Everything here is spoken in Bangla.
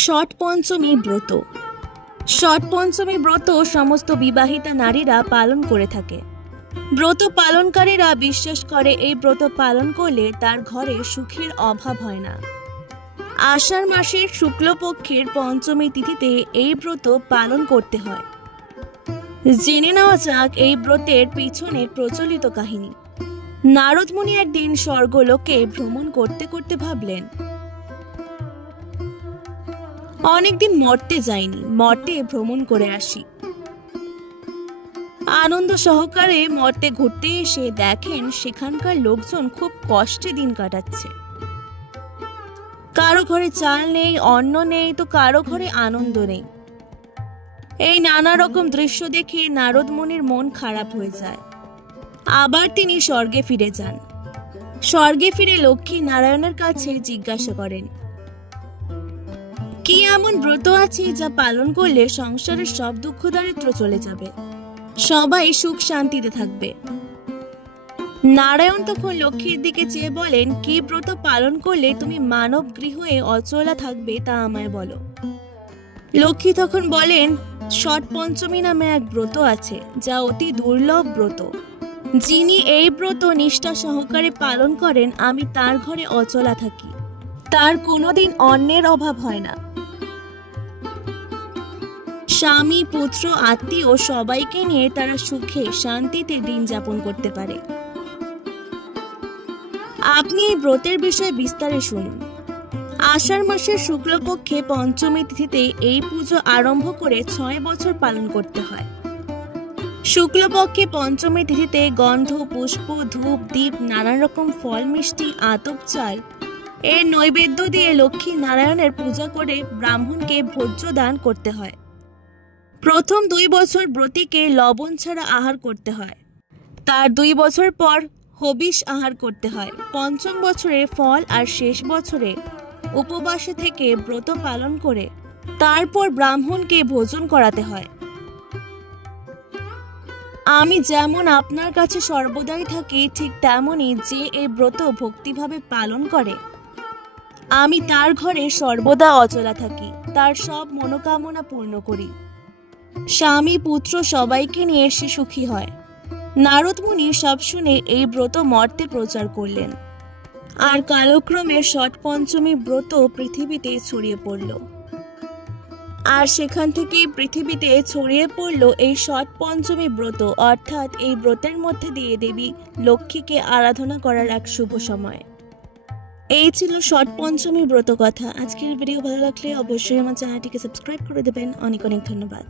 ষট পঞ্চমী ব্রত। ষট পঞ্চমী ব্রত সমস্ত বিবাহিতা নারীরা পালন করে থাকে। ব্রত পালনকারীরা বিশ্বাস করে এই ব্রত পালন করলে তার ঘরে সুখের অভাব হয় না। আষাঢ় মাসের শুক্লপক্ষের পঞ্চমী তিথিতে এই ব্রত পালন করতে হয়। জেনে নেওয়া যাক এই ব্রতের পিছনের প্রচলিত কাহিনী। নারদ মুনি একদিন স্বর্গলোকে ভ্রমণ করতে করতে ভাবলেন, অনেকদিন মর্তে যাইনি, মর্তে ভ্রমণ করে আসি। আনন্দ সহকারে মর্তে ঘুরতে এসে দেখেন সেখানকার লোকজন খুব কষ্টে দিন কাটাচ্ছে। কারো ঘরে চাল নেই, অন্ন নেই, তো কারো ঘরে আনন্দ নেই। এই নানা রকম দৃশ্য দেখে নারদ মুনির মন খারাপ হয়ে যায়। আবার তিনি স্বর্গে ফিরে যান। স্বর্গে ফিরে লক্ষ্মী নারায়ণের কাছে জিজ্ঞাসা করেন, কি এমন ব্রত আছে যা পালন করলে সংসারের সব দুঃখ দারিদ্র চলে যাবে, সবাই সুখ শান্তিতে থাকবে? নারায়ণ তখন লক্ষ্মীর দিকে চেয়ে বলেন, কি ব্রত পালন করলে তুমি মানব গৃহে অচলা থাকবে তা আমায় বলো। লক্ষ্মী তখন বলেন, ষট পঞ্চমী নামে এক ব্রত আছে যা অতি দুর্লভ ব্রত। যিনি এই ব্রত নিষ্ঠা সহকারে পালন করেন, আমি তার ঘরে অচলা থাকি, তার কোনোদিন অন্নের অভাব হয় না। স্বামী, পুত্র, আত্মীয় সবাইকে নিয়ে তারা সুখে শান্তিতে দিন যাপন করতে পারে। আপনি এই ব্রতের বিষয়ে বিস্তারে শুনুন। আষাঢ় মাসের শুক্লপক্ষে পঞ্চমী তিথিতে এই পুজো আরম্ভ করে 6 বছর পালন করতে হয়। শুক্লপক্ষে পঞ্চমী তিথিতে গন্ধ, পুষ্প, ধূপ, দীপ, নানান রকম ফল, মিষ্টি, আতপ চাল এর নৈবেদ্য দিয়ে লক্ষ্মী নারায়ণের পূজা করে ব্রাহ্মণকে ভোজ্য দান করতে হয়। প্রথম 2 বছর ব্রতীকে লবণ ছাড়া আহার করতে হয়। তার 2 বছর পর হবিষ আহার করতে হয়। পঞ্চম বছরে ফল আর শেষ বছরে উপবাসে থেকে ব্রত পালন করে তারপর ব্রাহ্মণকে ভোজন করাতে হয়। আমি যেমন আপনার কাছে সর্বদাই থাকি, ঠিক তেমনই যে এই ব্রত ভক্তিভাবে পালন করে, আমি তার ঘরে সর্বদা অচলা থাকি, তার সব মনোকামনা পূর্ণ করি। স্বামী, পুত্র সবাইকে নিয়ে সে সুখী হয়। নারদ মুনি সব শুনে এই ব্রত মর্তে প্রচার করলেন, আর কালক্রমে ষট পঞ্চমী ব্রত পৃথিবীতে ছড়িয়ে পড়ল। আর সেখান থেকে পৃথিবীতে ছড়িয়ে পড়ল এই ষট পঞ্চমী ব্রত, অর্থাৎ এই ব্রতের মধ্যে দিয়ে দেবী লক্ষ্মীকে আরাধনা করার এক শুভ সময়। এই ছিল ষট পঞ্চমী ব্রত কথা। আজকের ভিডিও ভালো লাগলে অবশ্যই আমার চ্যানেলটিকে সাবস্ক্রাইব করে দেবেন। অনেক অনেক ধন্যবাদ।